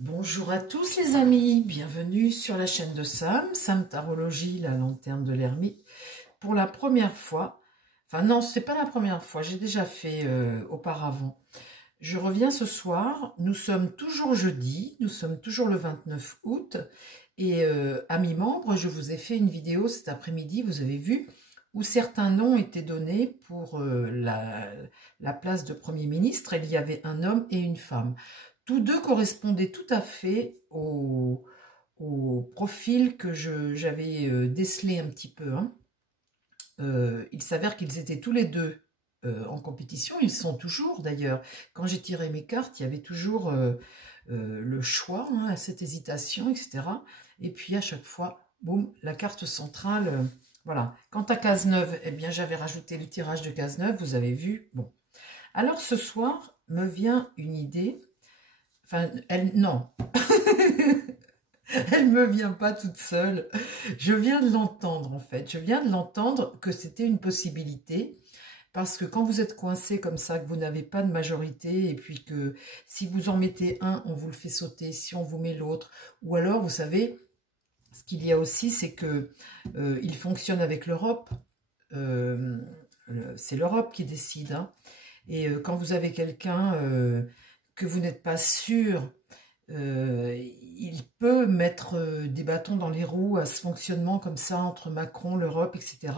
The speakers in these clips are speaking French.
Bonjour à tous les amis, bienvenue sur la chaîne de Sam, Sam Tarologie, la lanterne de l'ermite. Pour la première fois, enfin non, c'est pas la première fois, j'ai déjà fait auparavant. Je reviens ce soir, nous sommes toujours jeudi, nous sommes toujours le 29 août. Et amis membres, je vous ai fait une vidéo cet après-midi, vous avez vu, où certains noms étaient donnés pour la place de Premier ministre. Il y avait un homme et une femme. Tous deux correspondaient tout à fait au profil que j'avais décelé un petit peu. Il s'avère qu'ils étaient tous les deux en compétition. Ils sont toujours d'ailleurs. Quand j'ai tiré mes cartes, il y avait toujours le choix, cette hésitation, etc. Et puis à chaque fois, boum, la carte centrale. Voilà. Quant à Cazeneuve, eh bien j'avais rajouté le tirage de Cazeneuve, vous avez vu. Bon. Alors ce soir me vient une idée. Enfin, non, elle me vient pas toute seule. Je viens de l'entendre en fait. Je viens de l'entendre que c'était une possibilité. Parce que quand vous êtes coincé comme ça, que vous n'avez pas de majorité, et puis que si vous en mettez un, on vous le fait sauter, si on vous met l'autre, ou alors, vous savez, ce qu'il y a aussi, c'est que il fonctionne avec l'Europe. C'est l'Europe qui décide. Hein. Et quand vous avez quelqu'un que vous n'êtes pas sûr, il peut mettre des bâtons dans les roues à ce fonctionnement comme ça entre Macron, l'Europe, etc.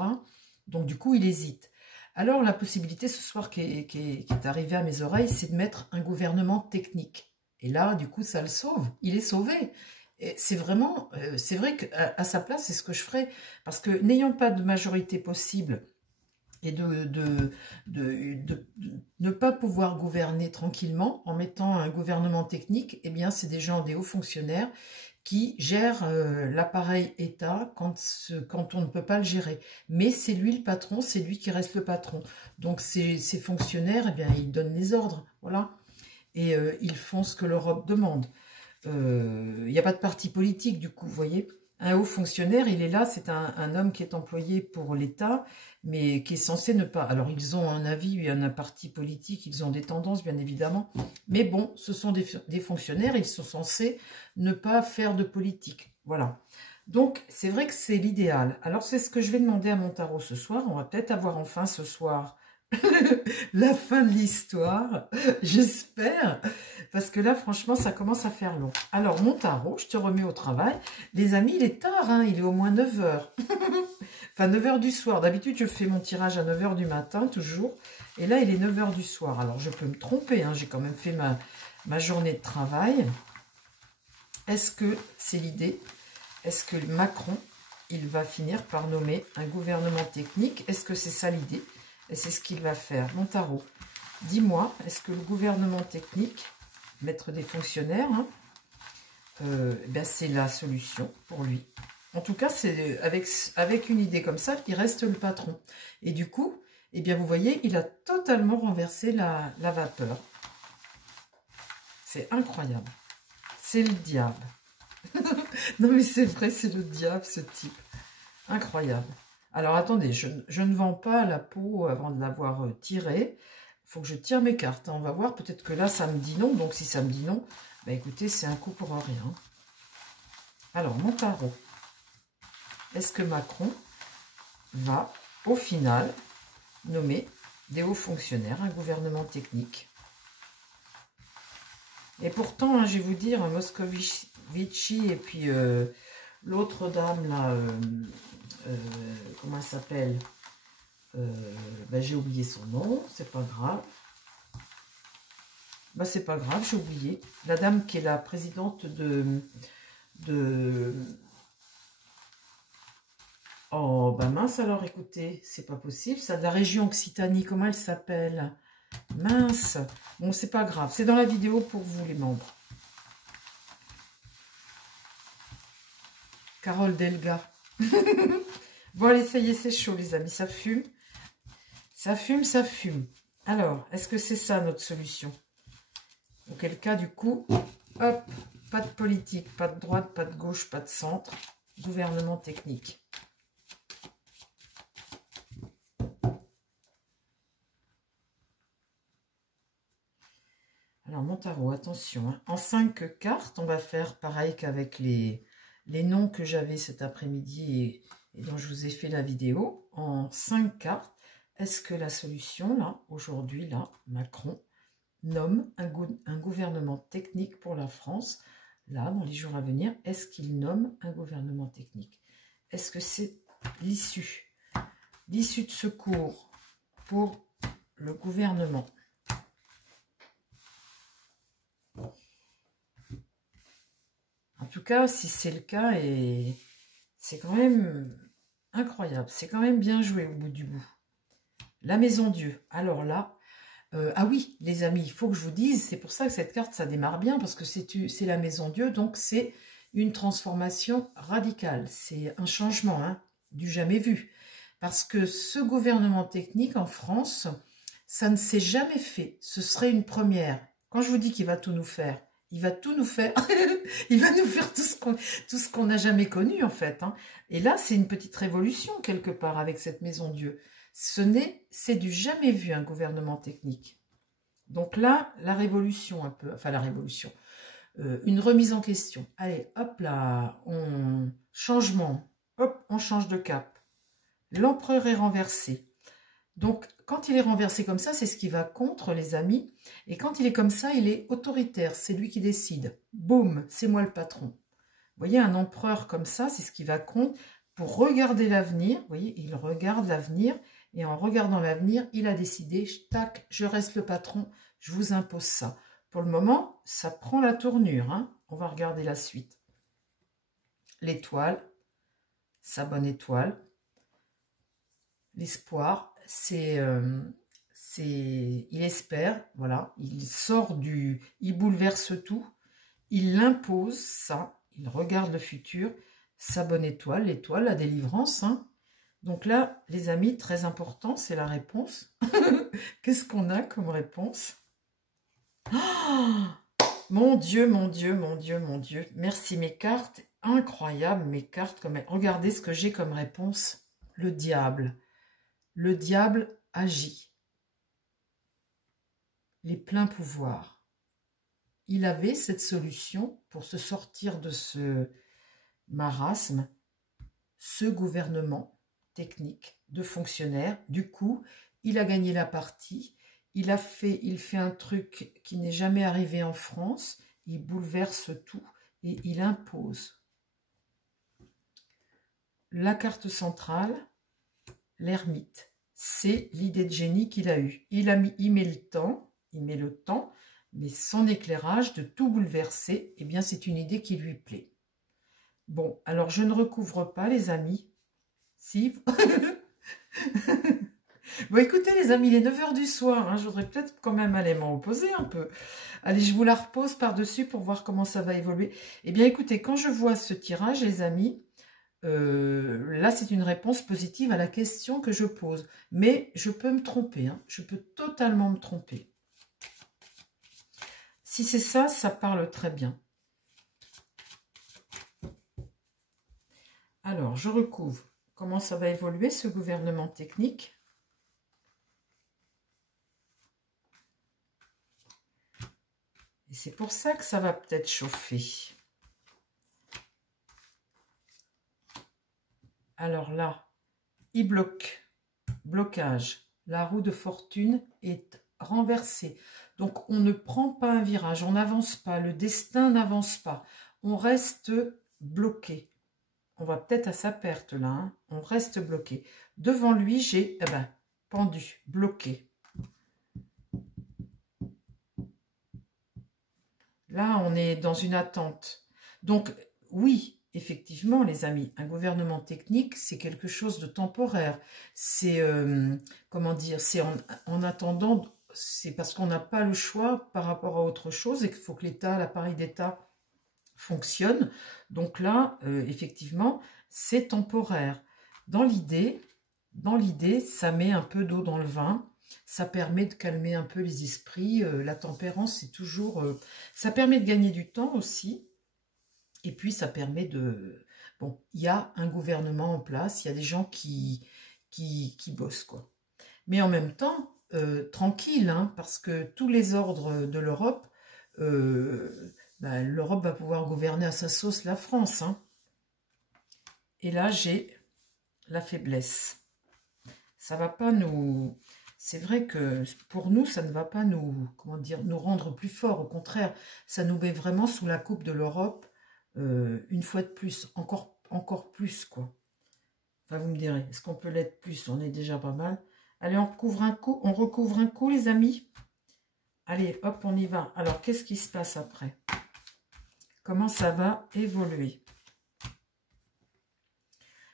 Donc du coup, il hésite. Alors la possibilité ce soir qui est arrivée à mes oreilles, c'est de mettre un gouvernement technique. Et là, du coup, ça le sauve. Il est sauvé. Et c'est vraiment, c'est vrai qu'à sa place, c'est ce que je ferais. Parce que n'ayant pas de majorité possible, et de ne pas pouvoir gouverner tranquillement en mettant un gouvernement technique, eh bien c'est des gens, des hauts fonctionnaires qui gèrent l'appareil État quand on ne peut pas le gérer. Mais c'est lui le patron, c'est lui qui reste le patron. Donc ces fonctionnaires, eh bien ils donnent les ordres, voilà. Et ils font ce que l'Europe demande. Il n'y a pas de parti politique du coup, vous voyez. Un haut fonctionnaire, il est là, c'est un homme qui est employé pour l'État, mais qui est censé ne pas... Alors, ils ont un avis, un parti politique, ils ont des tendances, bien évidemment, mais bon, ce sont des fonctionnaires, ils sont censés ne pas faire de politique, voilà. Donc, c'est vrai que c'est l'idéal. Alors, c'est ce que je vais demander à mon tarot ce soir. On va peut-être avoir enfin ce soir la fin de l'histoire, j'espère, parce que là, franchement, ça commence à faire long. Alors, mon tarot, je te remets au travail. Les amis, il est tard, hein, il est au moins 9 h. Enfin, 9 h du soir. D'habitude, je fais mon tirage à 9 h du matin, toujours. Et là, il est 9 h du soir. Alors, je peux me tromper, hein, j'ai quand même fait ma journée de travail. Est-ce que c'est l'idée? Est-ce que Macron, il va finir par nommer un gouvernement technique? Est-ce que c'est ça l'idée? Et c'est ce qu'il va faire. Mon tarot, dis-moi, est-ce que le gouvernement technique, mettre des fonctionnaires, hein, ben c'est la solution pour lui. En tout cas, c'est avec une idée comme ça, il reste le patron. Et du coup, eh bien, vous voyez, il a totalement renversé la vapeur. C'est incroyable. C'est le diable. Non, mais c'est vrai, c'est le diable, ce type. Incroyable. Alors, attendez, je ne vends pas la peau avant de l'avoir tirée. Il faut que je tire mes cartes. Hein. On va voir, peut-être que là, ça me dit non. Donc, si ça me dit non, bah, écoutez, c'est un coup pour rien. Alors, mon tarot. Est-ce que Macron va, au final, nommer des hauts fonctionnaires, un gouvernement technique? Et pourtant, hein, je vais vous dire, Moscovici et puis l'autre dame, là... comment elle s'appelle? Ben, j'ai oublié son nom, c'est pas grave. Ben, c'est pas grave, j'ai oublié. La dame qui est la présidente Oh, ben mince alors, écoutez, c'est pas possible. Ça, de la région Occitanie, comment elle s'appelle? Mince. Bon, c'est pas grave, c'est dans la vidéo pour vous, les membres. Carole Delga. Bon, allez, ça y est, c'est chaud, les amis. Ça fume. Ça fume, ça fume. Alors, est-ce que c'est ça, notre solution? Auquel cas, du coup, hop, pas de politique, pas de droite, pas de gauche, pas de centre. Gouvernement technique. Alors, mon tarot, attention. Hein. En 5 cartes, on va faire pareil qu'avec les noms que j'avais cet après-midi et dont je vous ai fait la vidéo. En 5 cartes, est-ce que la solution, là, aujourd'hui, là, Macron, nomme un gouvernement technique pour la France, là, dans les jours à venir, est-ce qu'il nomme un gouvernement technique? Est-ce que c'est l'issue de secours pour le gouvernement? En tout cas, si c'est le cas, et c'est quand même incroyable, c'est quand même bien joué au bout du bout. La maison Dieu, alors là, ah oui, les amis, il faut que je vous dise, c'est pour ça que cette carte, ça démarre bien, parce que c'est la maison Dieu, donc c'est une transformation radicale, c'est un changement, hein, du jamais vu. Parce que ce gouvernement technique en France, ça ne s'est jamais fait, ce serait une première. Quand je vous dis qu'il va tout nous faire, il va tout nous faire, il va nous faire tout ce qu'on n'a jamais connu en fait. Hein. Et là, c'est une petite révolution quelque part avec cette maison Dieu. C'est du jamais vu un gouvernement technique. Donc là, la révolution un peu, enfin la révolution, une remise en question. Allez, hop là, changement, hop, on change de cap. L'empereur est renversé. Donc, quand il est renversé comme ça, c'est ce qui va contre, les amis. Et quand il est comme ça, il est autoritaire, c'est lui qui décide. Boum, c'est moi le patron. Vous voyez, un empereur comme ça, c'est ce qui va contre pour regarder l'avenir. Vous voyez, il regarde l'avenir. Et en regardant l'avenir, il a décidé, tac, je reste le patron, je vous impose ça. Pour le moment, ça prend la tournure. Hein. On va regarder la suite. L'étoile, sa bonne étoile. L'espoir. Il espère, voilà, il sort il bouleverse tout, il impose ça, il regarde le futur, sa bonne étoile, l'étoile, la délivrance. Hein. Donc là, les amis, très important, c'est la réponse. Qu'est-ce qu'on a comme réponse? Oh, mon Dieu, mon Dieu, mon Dieu, mon Dieu. Merci mes cartes, incroyable mes cartes. Regardez ce que j'ai comme réponse. Le diable. Le diable agit. Les pleins pouvoirs. Il avait cette solution pour se sortir de ce marasme, ce gouvernement technique de fonctionnaires. Du coup, il a gagné la partie. Il fait un truc qui n'est jamais arrivé en France. Il bouleverse tout et il impose. La carte centrale, l'ermite. C'est l'idée de génie qu'il a eue. Il met le temps, mais son éclairage de tout bouleverser, eh bien c'est une idée qui lui plaît. Bon, alors je ne recouvre pas les amis. Si. Bon écoutez les amis, il est 9 h du soir, hein, je voudrais peut-être quand même aller m'en opposer un peu. Allez, je vous la repose par-dessus pour voir comment ça va évoluer. Eh bien écoutez, quand je vois ce tirage les amis, là, c'est une réponse positive à la question que je pose. Mais je peux me tromper. Hein. Je peux totalement me tromper. Si c'est ça, ça parle très bien. Alors, je recouvre. Comment ça va évoluer, ce gouvernement technique? Et c'est pour ça que ça va peut-être chauffer. Alors là, il bloque, blocage. La roue de fortune est renversée. Donc, on ne prend pas un virage, on n'avance pas, le destin n'avance pas. On reste bloqué. On va peut-être à sa perte là, hein. On reste bloqué. Devant lui, j'ai pendu, bloqué. Là, on est dans une attente. Donc, oui, effectivement, les amis, un gouvernement technique, c'est quelque chose de temporaire. C'est, comment dire, c'est en attendant, c'est parce qu'on n'a pas le choix par rapport à autre chose et qu'il faut que l'État, l'appareil d'État fonctionne. Donc là, effectivement, c'est temporaire. Dans l'idée, ça met un peu d'eau dans le vin. Ça permet de calmer un peu les esprits. La tempérance, c'est toujours... ça permet de gagner du temps aussi. Et puis, ça permet de... Bon, il y a un gouvernement en place. Il y a des gens qui bossent, quoi. Mais en même temps, tranquille, hein, parce que tous les ordres de l'Europe l'Europe va pouvoir gouverner à sa sauce la France. Hein. Et là, j'ai la faiblesse. Ça va pas nous... C'est vrai que pour nous, ça ne va pas nous, comment dire, nous rendre plus forts. Au contraire, ça nous met vraiment sous la coupe de l'Europe, une fois de plus, encore plus, quoi. Enfin, vous me direz, est-ce qu'on peut l'être plus? On est déjà pas mal. Allez, on recouvre un coup, les amis. Allez, hop, on y va. Alors, qu'est-ce qui se passe après? Comment ça va évoluer?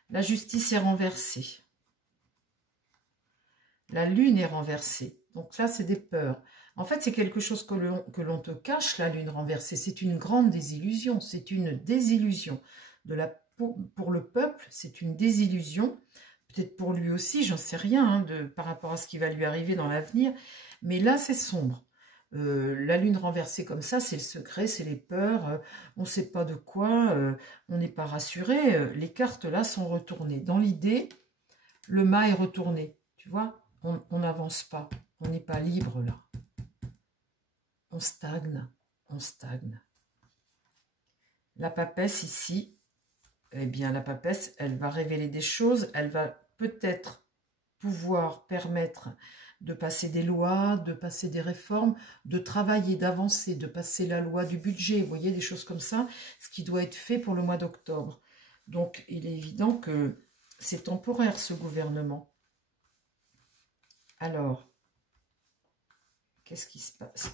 La justice est renversée. La lune est renversée. Donc là, c'est des peurs. En fait, c'est quelque chose que l'on te cache, la lune renversée. C'est une grande désillusion. C'est une désillusion. Pour le peuple, c'est une désillusion. Peut-être pour lui aussi, j'en sais rien, hein, par rapport à ce qui va lui arriver dans l'avenir. Mais là, c'est sombre. La lune renversée comme ça, c'est le secret, c'est les peurs. On ne sait pas de quoi, on n'est pas rassuré. Les cartes, là, sont retournées. Dans l'idée, le mât est retourné. Tu vois, on n'avance pas. On n'est pas libre, là. On stagne. On stagne. La papesse, ici, eh bien, la papesse, elle va révéler des choses. Elle va peut-être pouvoir permettre de passer des lois, de passer des réformes, de travailler, d'avancer, de passer la loi du budget, vous voyez, des choses comme ça, ce qui doit être fait pour le mois d'octobre. Donc, il est évident que c'est temporaire, ce gouvernement. Alors, qu'est-ce qui se passe?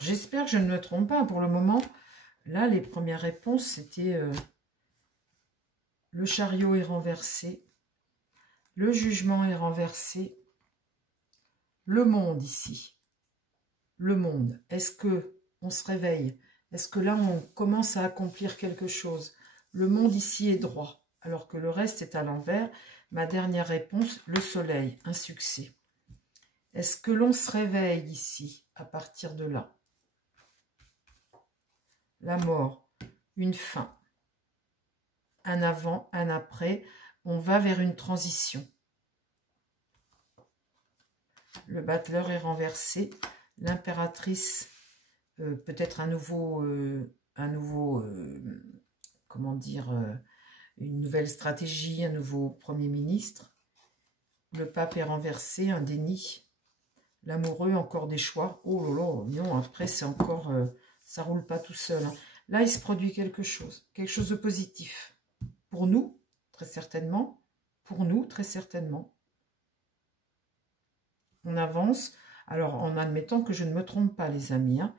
J'espère que je ne me trompe pas. Pour le moment, là, les premières réponses, c'était le chariot est renversé, le jugement est renversé, le monde ici, le monde, est-ce que on se réveille? Est-ce que là, on commence à accomplir quelque chose? Le monde ici est droit, alors que le reste est à l'envers. Ma dernière réponse, le soleil, un succès. Est-ce que l'on se réveille ici, à partir de là? La mort, une fin, un avant, un après. On va vers une transition. Le battleur est renversé. L'impératrice, peut-être comment dire, une nouvelle stratégie, un nouveau Premier ministre. Le pape est renversé, un déni. L'amoureux, encore des choix. Oh là là, non, après c'est encore, ça roule pas tout seul. Hein. Là, il se produit quelque chose de positif. Pour nous, très certainement. Pour nous, très certainement. On avance. Alors, en admettant que je ne me trompe pas, les amis. Hein,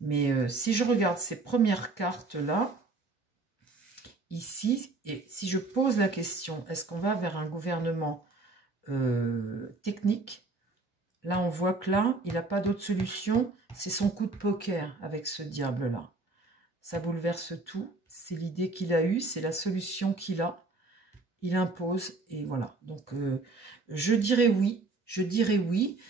mais si je regarde ces premières cartes-là, ici, et si je pose la question, est-ce qu'on va vers un gouvernement technique? Là, on voit que là, il n'a pas d'autre solution. C'est son coup de poker avec ce diable-là. Ça bouleverse tout. C'est l'idée qu'il a eue, c'est la solution qu'il a. Il impose, et voilà. Donc, je dirais oui. Je dirais oui,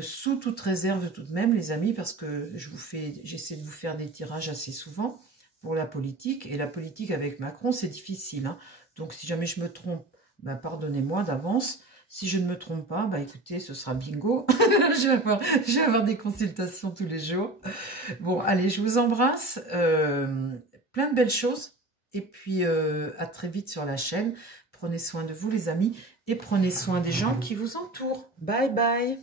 sous toute réserve tout de même, les amis, parce que j'essaie de vous faire des tirages assez souvent pour la politique. Et la politique avec Macron, c'est difficile. Hein. Donc, si jamais je me trompe, ben, pardonnez-moi d'avance. Si je ne me trompe pas, bah écoutez, ce sera bingo. je vais avoir des consultations tous les jours. Bon, allez, je vous embrasse. Plein de belles choses. Et puis, à très vite sur la chaîne. Prenez soin de vous, les amis. Et prenez soin des gens qui vous entourent. Bye bye.